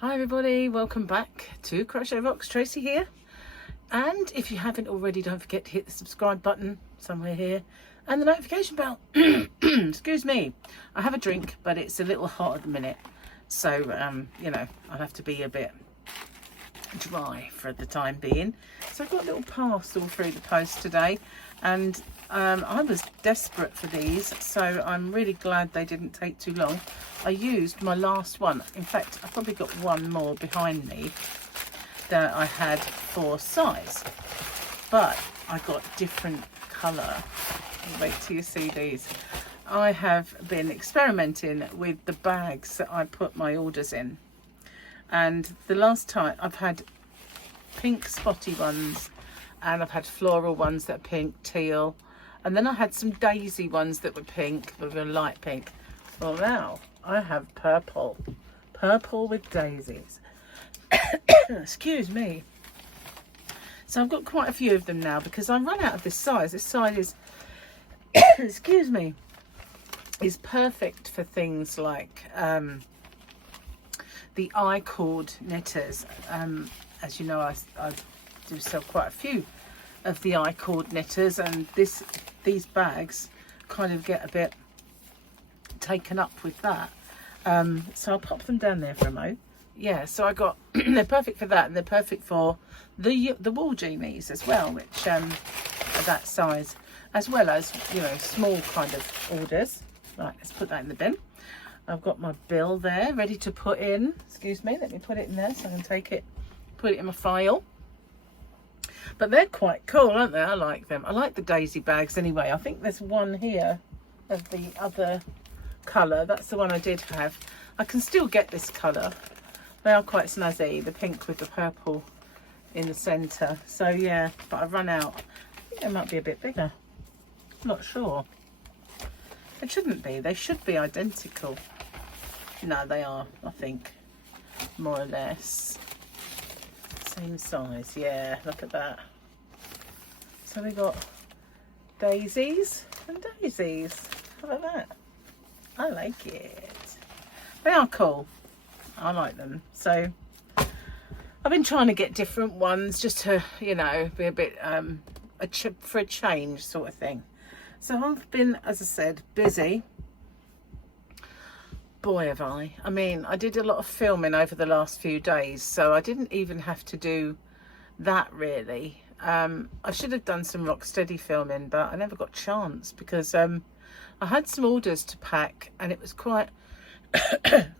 Hi everybody, welcome back to Crochet Rocks. Tracy here, and if you haven't already, don't forget to hit the subscribe button somewhere here and the notification bell. Excuse me, I have a drink but it's a little hot at the minute, so you know, I'll have to be a bit dry for the time being. So I've got a little parcel through the post today, and I was desperate for these, so I'm really glad they didn't take too long. I used my last one. In fact, I probably got one more behind me that I had for size, but I got different colour. Wait till you see these. I have been experimenting with the bags that I put my orders in, and the last time I've had pink spotty ones, and I've had floral ones that are pink, teal, and then I had some daisy ones that were pink, with a light pink. Well, now I have purple with daisies. Excuse me. So I've got quite a few of them now because I run out of this size. This size is excuse me, is perfect for things like the I-cord knitters. As you know, I do sell quite a few of the I-cord knitters, and these bags kind of get a bit taken up with that. So I'll pop them down there for a moment. Yeah, so I got they're perfect for that, and they're perfect for the wall genies as well, which are that size, as well as, you know, small kind of orders. Right, let's put that in the bin. I've got my bill there ready to put in. Excuse me, let me put it in there so I can take it, put it in my file. But they're quite cool, aren't they? I like them. I like the daisy bags anyway. I think there's one here of the other colour. That's the one I did have. I can still get this colour. They are quite snazzy, the pink with the purple in the centre. So yeah, but I've run out. I think they might be a bit bigger. I'm not sure. It shouldn't be. They should be identical. No, they are, I think, more or less same size. Yeah, look at that. So we got daisies and daisies. How about that? I like it. They are cool. I like them. So I've been trying to get different ones just to, you know, be a bit for a change sort of thing. So I've been, as I said, busy. Boy, have I. I mean, I did a lot of filming over the last few days, so I didn't even have to do that really. I should have done some Rocksteady filming, but I never got a chance because I had some orders to pack, and it was quite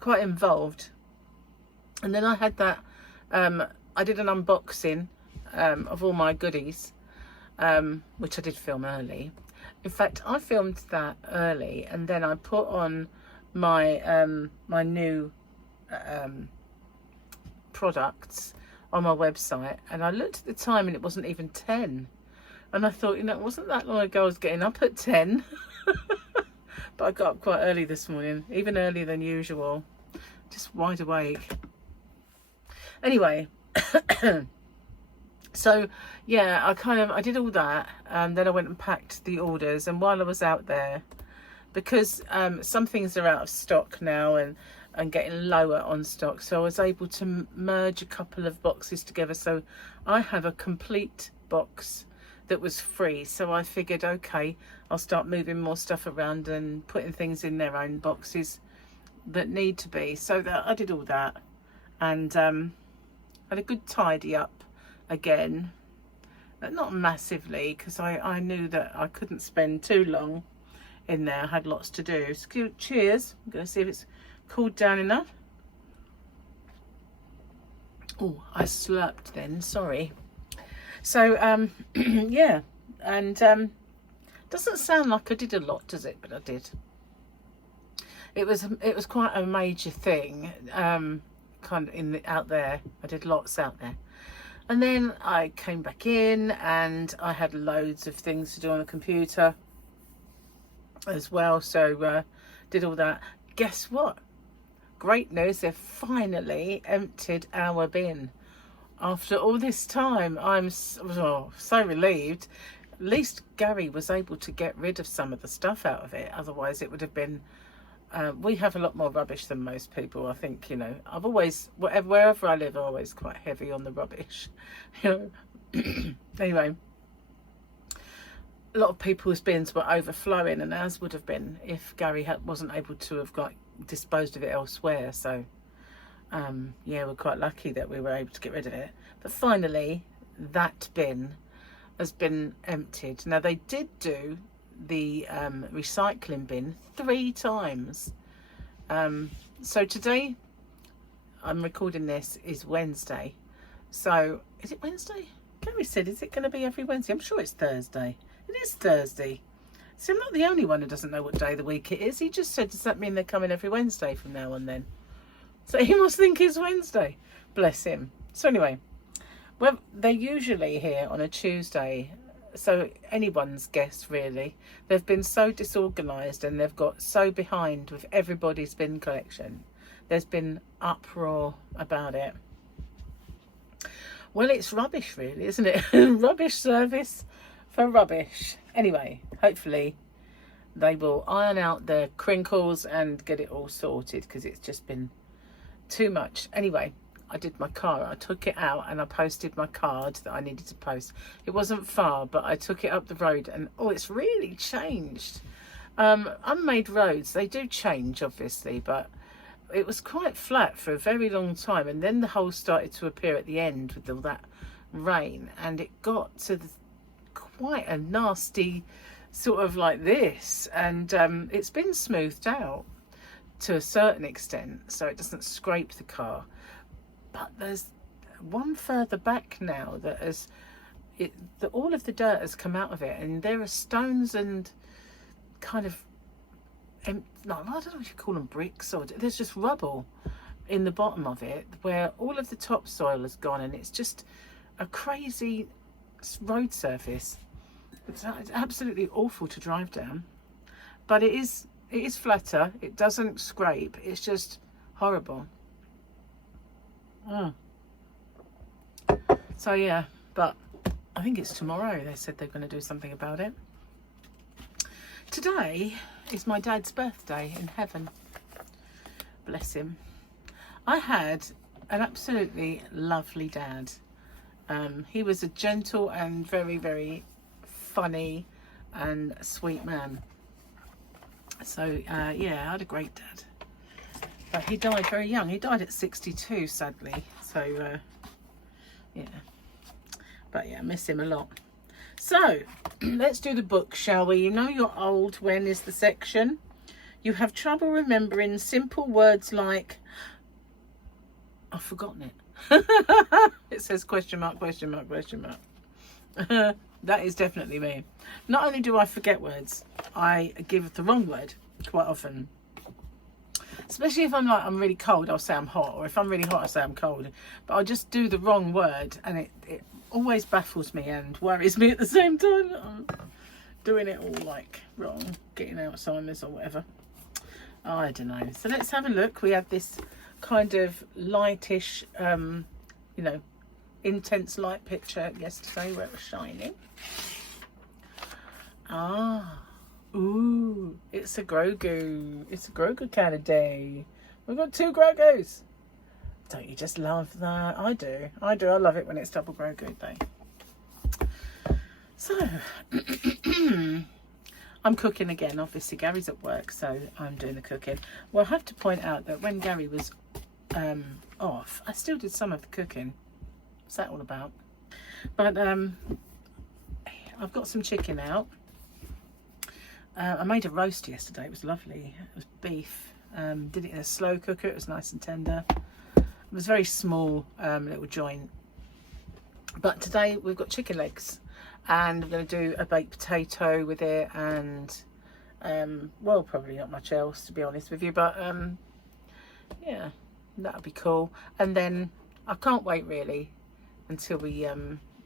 quite involved. And then I had that I did an unboxing of all my goodies, which I did film early. In fact, I filmed that early, and then I put on my my new products on my website, and I looked at the time and it wasn't even 10, and I thought, you know, it wasn't that long ago I was getting up at 10. But I got up quite early this morning, even earlier than usual, just wide awake. Anyway, so yeah, I did all that, and then I went and packed the orders. And while I was out there, because some things are out of stock now and getting lower on stock, so I was able to merge a couple of boxes together. So I have a complete box that was free, so I figured, okay, I'll start moving more stuff around and putting things in their own boxes that need to be. So that I did all that, and had a good tidy up again, but not massively, because I knew that I couldn't spend too long in there. I had lots to do. Cheers. I'm going to see if it's cooled down enough. Oh, I slurped then, sorry. So yeah, and doesn't sound like I did a lot, does it? But I did. It was quite a major thing, kind of out there. I did lots out there, and then I came back in, and I had loads of things to do on the computer as well. So did all that. Guess what? Great news! They've finally emptied our bin. After all this time, I'm so relieved. At least Gary was able to get rid of some of the stuff out of it. Otherwise, it would have been we have a lot more rubbish than most people. I think, you know, I've always, wherever I live, I'm always quite heavy on the rubbish. You know. Anyway, a lot of people's bins were overflowing, and ours would have been if Gary wasn't able to have got disposed of it elsewhere. So yeah, we're quite lucky that we were able to get rid of it. But finally, that bin has been emptied. Now, they did do the recycling bin 3 times. So today, I'm recording this, is Wednesday. So is it Wednesday? Gary said, is it going to be every Wednesday? I'm sure it's Thursday. It is Thursday. See, I'm not the only one who doesn't know what day of the week it is. He just said, does that mean they're coming every Wednesday from now on then? So he must think it's Wednesday. Bless him. So anyway, well, they're usually here on a Tuesday. So anyone's guess, really. They've been so disorganised and they've got so behind with everybody's bin collection. There's been uproar about it. Well, it's rubbish, really, isn't it? Rubbish service for rubbish. Anyway, hopefully they will iron out the crinkles and get it all sorted, because it's just been too much. Anyway, I did my card. I took it out and I posted my card that I needed to post. It wasn't far, but I took it up the road, and oh, it's really changed. Unmade roads, they do change, obviously, but it was quite flat for a very long time, and then the holes started to appear at the end with all that rain, and it got to quite a nasty sort of like this, and it's been smoothed out to a certain extent so it doesn't scrape the car. But there's one further back now that has all of the dirt has come out of it, and there are stones and kind of no, I don't know what you call them, bricks, or there's just rubble in the bottom of it where all of the topsoil has gone, and it's just a crazy road surface. It's absolutely awful to drive down, but it is flatter. It doesn't scrape. It's just horrible. So yeah, but I think it's tomorrow. They said they're going to do something about it. Today is my dad's birthday in heaven. Bless him. I had an absolutely lovely dad. He was a gentle and very, very funny and sweet man. So yeah, I had a great dad. But he died very young. He died at 62, sadly. So yeah. But yeah, I miss him a lot. So let's do the book, shall we? You know you're old when is the section. You have trouble remembering simple words like, I've forgotten it. It says question mark, question mark, question mark. That is definitely me. Not only do I forget words, I give the wrong word quite often. Especially if I'm really cold, I'll say I'm hot. Or if I'm really hot, I'll say I'm cold. But I'll just do the wrong word, and it always baffles me and worries me at the same time. I'm doing it all like wrong, getting Alzheimer's or whatever. I don't know. So let's have a look. We had this kind of lightish, you know, intense light picture yesterday where it was shining. Ooh, it's a Grogu. It's a Grogu kind of day. We've got 2 Grogus. Don't you just love that? I do. I love it when it's double Grogu day. So, I'm cooking again. Obviously, Gary's at work, so I'm doing the cooking. Well, I have to point out that when Gary was off, I still did some of the cooking. What's that all about? But I've got some chicken out. I made a roast yesterday. It was lovely. It was beef. Did it in a slow cooker. It was nice and tender. It was very small little joint. But today we've got chicken legs, and we're going to do a baked potato with it, and well, probably not much else, to be honest with you, but yeah, that'll be cool. And then I can't wait really until we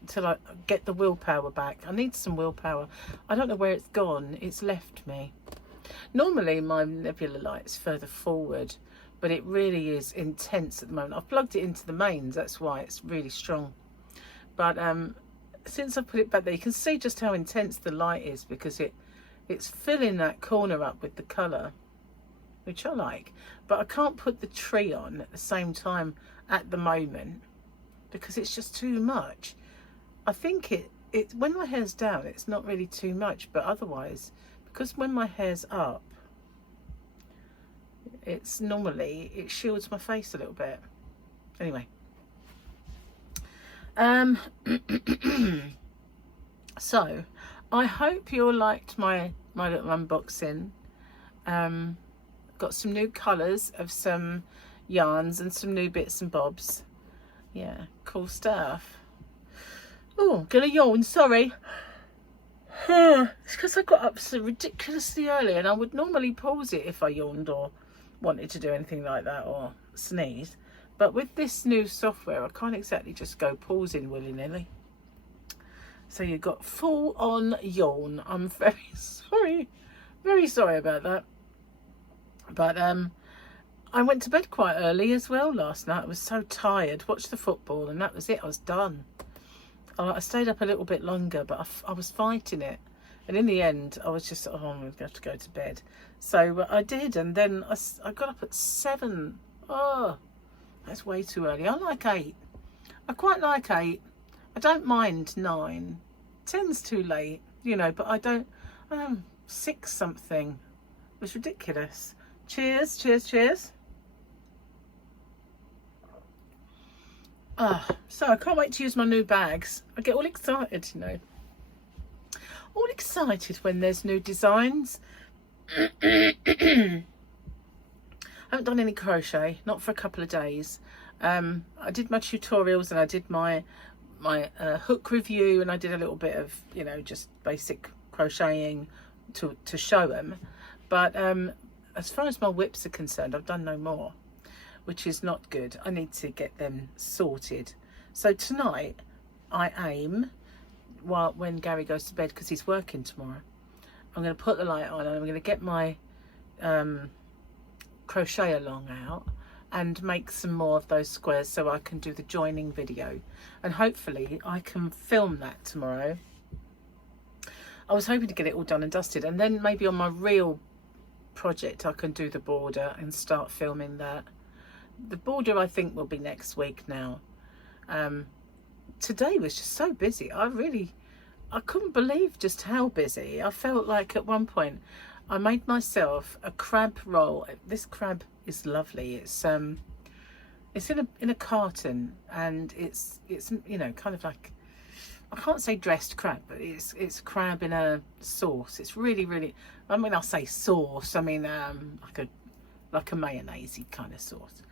until I get the willpower back. I need some willpower. I don't know where it's gone. It's left me. Normally my nebula light's further forward, but it really is intense at the moment. I've plugged it into the mains, that's why it's really strong. But since I put it back there, you can see just how intense the light is, because it's filling that corner up with the colour. which I like, but I can't put the tree on at the same time at the moment because it's just too much. I think it when my hair's down, it's not really too much, but otherwise, because when my hair's up, it's normally, it shields my face a little bit. Anyway, so I hope you all liked my little unboxing. Got some new colours of some yarns and some new bits and bobs. Yeah, cool stuff. Oh, gonna yawn, sorry. It's because I got up so ridiculously early, and I would normally pause it if I yawned or wanted to do anything like that or sneeze. But with this new software, I can't exactly just go pausing willy-nilly. So you got full on yawn. I'm very sorry about that. But I went to bed quite early as well last night. I was so tired. Watched the football and that was it. I was done. I stayed up a little bit longer, but I was fighting it. And in the end, I was just, oh, I'm going to have to go to bed. So I did. And then I got up at 7. Oh, that's way too early. I like 8. I quite like 8. I don't mind 9. 10's too late, you know, but I don't 6 something. It was ridiculous. Cheers, cheers, cheers. So I can't wait to use my new bags. I get all excited, you know. All excited when there's new designs. I haven't done any crochet, not for a couple of days. I did my tutorials and I did my hook review, and I did a little bit of, you know, just basic crocheting to show them. But as far as my whips are concerned, I've done no more, which is not good. I need to get them sorted. So tonight I aim, when Gary goes to bed, because he's working tomorrow, I'm going to put the light on and I'm going to get my crochet along out and make some more of those squares so I can do the joining video, and hopefully I can film that tomorrow. I was hoping to get it all done and dusted, and then maybe on my real project I can do the border and start filming that. The border I think will be next week now. Today was just so busy. I couldn't believe just how busy. I felt like at one point I made myself a crab roll. This crab is lovely. It's in a carton, and it's you know, kind of like, I can't say dressed crab, but it's crab in a sauce. It's really, I mean, I say sauce, I mean like a mayonnaise-y kind of sauce,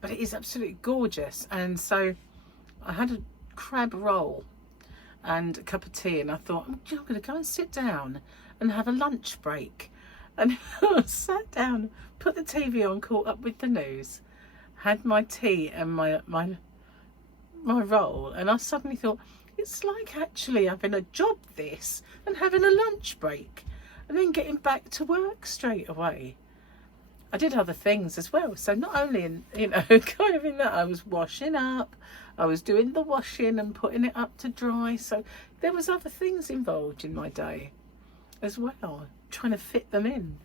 but it is absolutely gorgeous. And so I had a crab roll and a cup of tea, and I thought, I'm going to go and sit down and have a lunch break. And I sat down, put the TV on, caught up with the news, had my tea and my roll, and I suddenly thought, it's like actually having a job, this, and having a lunch break and then getting back to work straight away. I did other things as well, so not only in, you know, kind of in that, I was washing up, I was doing the washing and putting it up to dry, so there was other things involved in my day as well, trying to fit them in.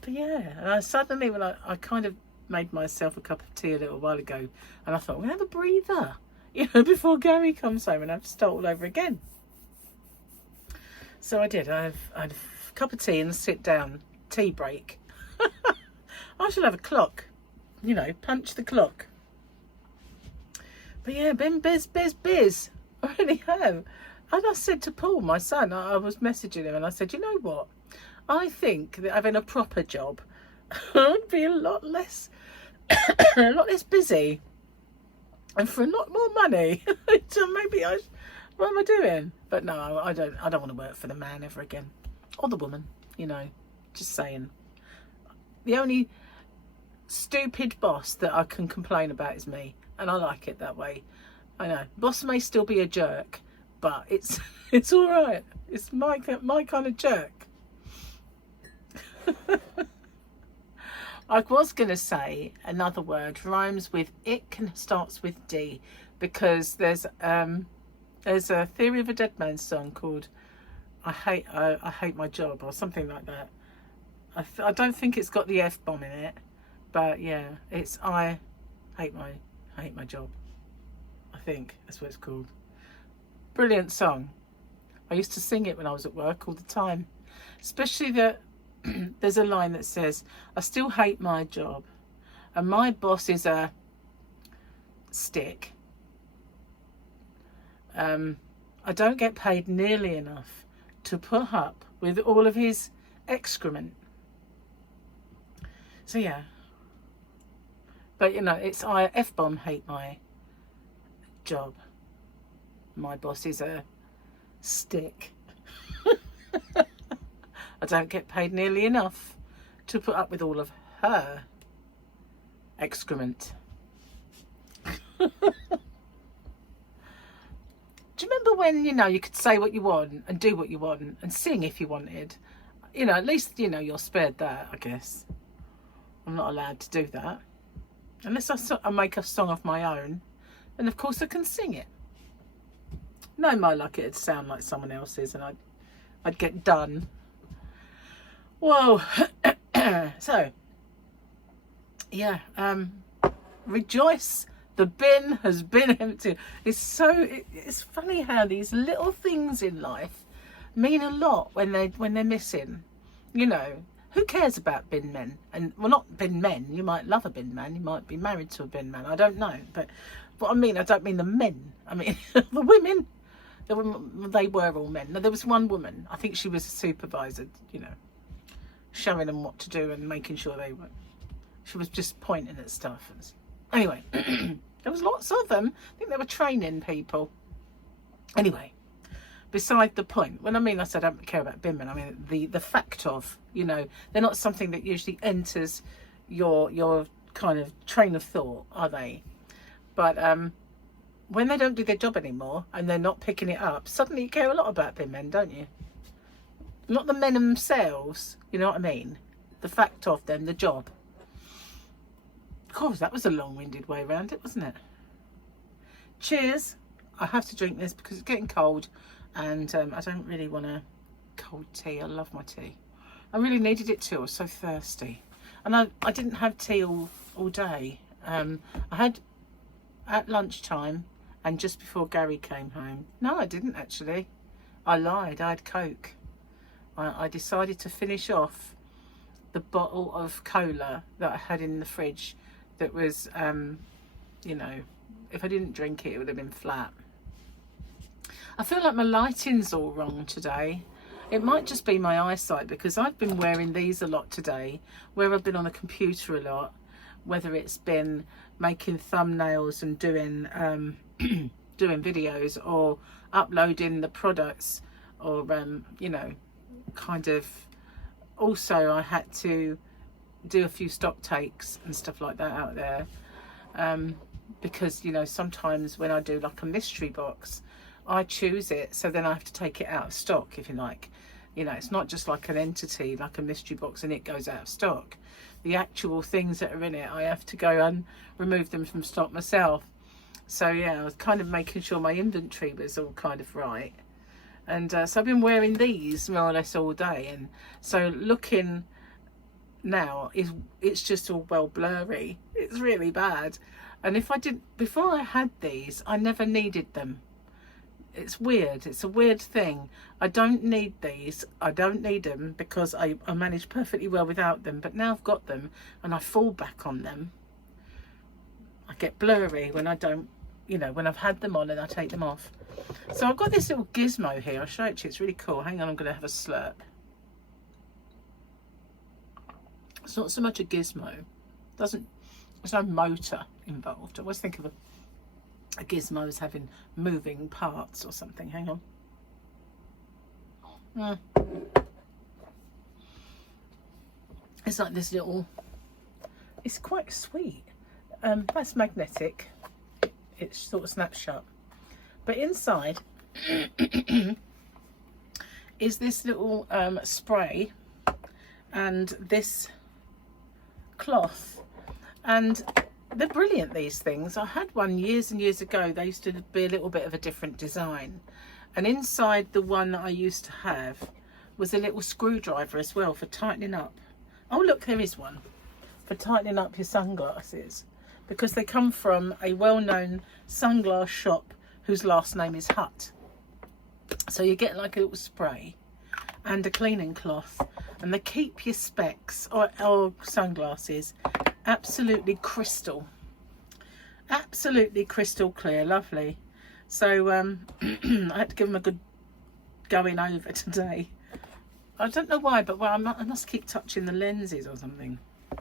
But yeah, and I suddenly, when I kind of made myself a cup of tea a little while ago, and I thought, we'll have a breather, you know, before Gary comes home and I have to start all over again. So I did. I had a cup of tea and a sit down tea break. I should have a clock, you know, punch the clock. But yeah, been biz. I really have. And I said to Paul, my son, I was messaging him, and I said, you know what? I think that having a proper job would be a lot less busy, and for a lot more money. So maybe what am I doing? But no, I don't want to work for the man ever again, or the woman. You know, just saying. The only stupid boss that I can complain about is me, and I like it that way. I know boss may still be a jerk, but it's all right. It's my kind of jerk. I was going to say another word rhymes with it, starts with D, because there's a Theory of a Dead Man song called I hate my job or something like that. I don't think it's got the F-bomb in it, but yeah, it's I hate my job. I think that's what it's called. Brilliant song. I used to sing it when I was at work all the time, especially that there's a line that says, I still hate my job and my boss is a stick. I don't get paid nearly enough to put up with all of his excrement. So yeah, but you know, it's I F-bomb hate my job. My boss is a stick. I don't get paid nearly enough to put up with all of her excrement. Do you remember when, you know, you could say what you want and do what you want and sing if you wanted? You know, at least, you know, you're spared that, I guess. I'm not allowed to do that. Unless I make a song of my own, then of course I can sing it. No, my luck, it'd sound like someone else's and I'd get done. Whoa. So, yeah, rejoice. The bin has been empty. It's funny how these little things in life mean a lot when they're missing. You know, who cares about bin men? And well, not bin men. You might love a bin man. You might be married to a bin man. I don't know. But what I mean, I don't mean the men. I mean the women. They were all men. No, there was one woman. I think she was a supervisor. You know, showing them what to do and making sure they were. She was just pointing at stuff. Anyway, there was lots of them. I think they were training people. Anyway, beside the point. When I said I don't care about bin men, I mean the fact of, you know, they're not something that usually enters your kind of train of thought, are they? But when they don't do their job anymore and they're not picking it up, suddenly you care a lot about bin men, don't you? Not the men themselves, you know what I mean? The fact of them, the job. Of course, that was a long-winded way around it, wasn't it? Cheers. I have to drink this because it's getting cold and I don't really want a cold tea. I love my tea. I really needed it too. I was so thirsty. And I didn't have tea all day. I had at lunchtime and just before Gary came home. No, I didn't actually. I lied. I had Coke. I decided to finish off the bottle of cola that I had in the fridge that was, you know, if I didn't drink it, it would have been flat. I feel like my lighting's all wrong today. It might just be my eyesight because I've been wearing these a lot today, where I've been on the computer a lot, whether it's been making thumbnails and doing doing videos or uploading the products or, you know, kind of. Also, I had to do a few stock takes and stuff like that out there because, you know, sometimes when I do like a mystery box, I choose it, so then I have to take it out of stock, if you like. You know, it's not just like an entity, like a mystery box, and it goes out of stock. The actual things that are in it, I have to go and remove them from stock myself. So yeah, I was kind of making sure my inventory was all kind of right. And so I've been wearing these more or less all day, and so looking now it's just all well blurry. It's really bad. And if I didn't, before I had these, I never needed them. It's weird. It's a weird thing. I don't need these. I don't need them because I manage perfectly well without them. But now I've got them and I fall back on them. I get blurry when I don't, you know, when I've had them on and I take them off. So I've got this little gizmo here. I'll show it to you. It's really cool. Hang on, I'm going to have a slurp. It's not so much a gizmo. There's no motor involved. I always think of a gizmo as having moving parts or something. Hang on. It's like this little, it's quite sweet. That's magnetic. It's sort of snaps shut. But inside is this little spray and this cloth, and they're brilliant, these things. I had one years and years ago. They used to be a little bit of a different design, and inside the one that I used to have was a little screwdriver as well for tightening up Oh look, there is one for tightening up your sunglasses, because they come from a well-known sunglass shop whose last name is Hutt. So you get like a little spray and a cleaning cloth, and they keep your specs or sunglasses absolutely crystal clear. Lovely. So I had to give them a good going over today. I don't know why, but well, I must keep touching the lenses or something. I'm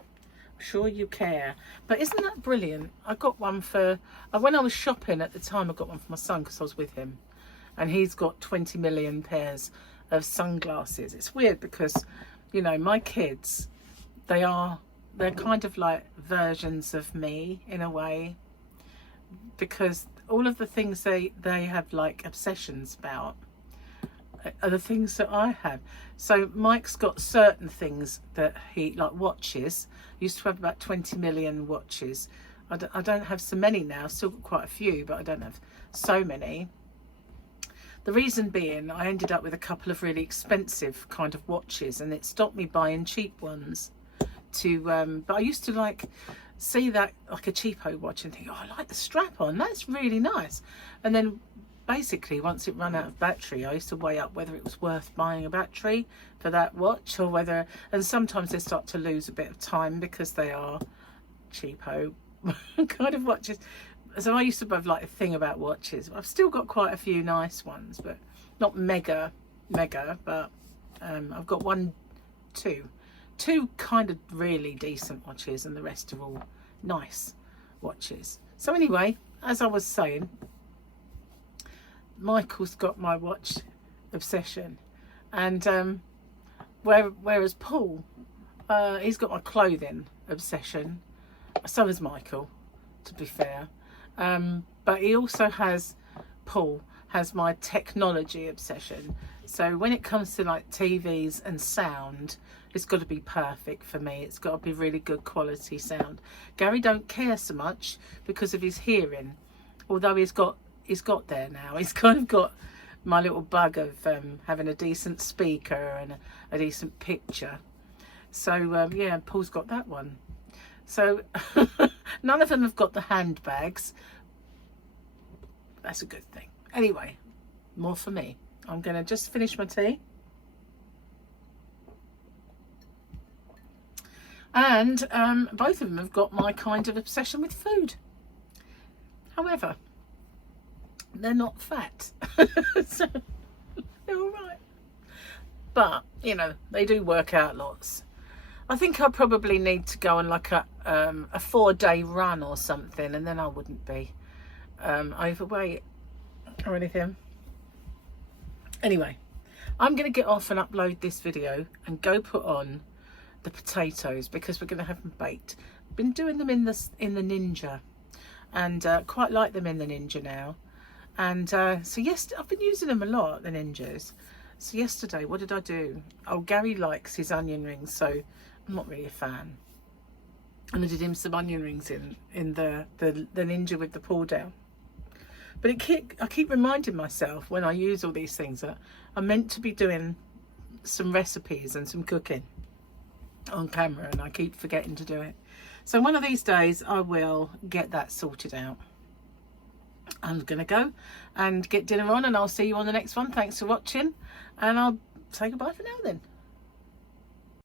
sure you care. But isn't that brilliant? I got one for when I was shopping at the time. I got one for my son because I was with him, and he's got 20 million pairs of sunglasses. It's weird because, you know, my kids, they're kind of like versions of me in a way, because all of the things they have like obsessions about are the things that I have. So Mike's got certain things that he, like watches, used to have about 20 million watches. I don't have so many now, still got quite a few, but I don't have so many. The reason being, I ended up with a couple of really expensive kind of watches, and it stopped me buying cheap ones. But I used to like see that like a cheapo watch and think, oh, I like the strap on, that's really nice. And then basically once it ran out of battery, I used to weigh up whether it was worth buying a battery for that watch, or whether, and sometimes they start to lose a bit of time because they are cheapo kind of watches. So I used to have like a thing about watches. I've still got quite a few nice ones, but not mega, but I've got two kind of really decent watches, and the rest are all nice watches. So anyway, as I was saying, Michael's got my watch obsession, and whereas Paul, he's got my clothing obsession. So has Michael, to be fair. But he also has, Paul has my technology obsession. So when it comes to like TVs and sound, it's got to be perfect for me. It's got to be really good quality sound. Gary don't care so much because of his hearing, although he's got there now. He's kind of got my little bug of having a decent speaker and a decent picture. So yeah, Paul's got that one. So none of them have got the handbags. That's a good thing. Anyway, more for me. I'm going to just finish my tea. And both of them have got my kind of obsession with food. However, they're not fat. So they're all right. But, you know, they do work out lots. I think I probably need to go on like a 4-day run or something, and then I wouldn't be overweight or anything. Anyway, I'm going to get off and upload this video and go put on the potatoes, because we're going to have them baked. I've been doing them in the Ninja, and quite like them in the Ninja now. And so yes, I've been using them a lot, the Ninjas. So yesterday, what did I do? Oh, Gary likes his onion rings, so I'm not really a fan. And I did him some onion rings in the Ninja with the pull down. But I keep reminding myself when I use all these things that I'm meant to be doing some recipes and some cooking on camera, and I keep forgetting to do it. So one of these days I will get that sorted out. I'm gonna go and get dinner on, and I'll see you on the next one. Thanks for watching, and I'll say goodbye for now then.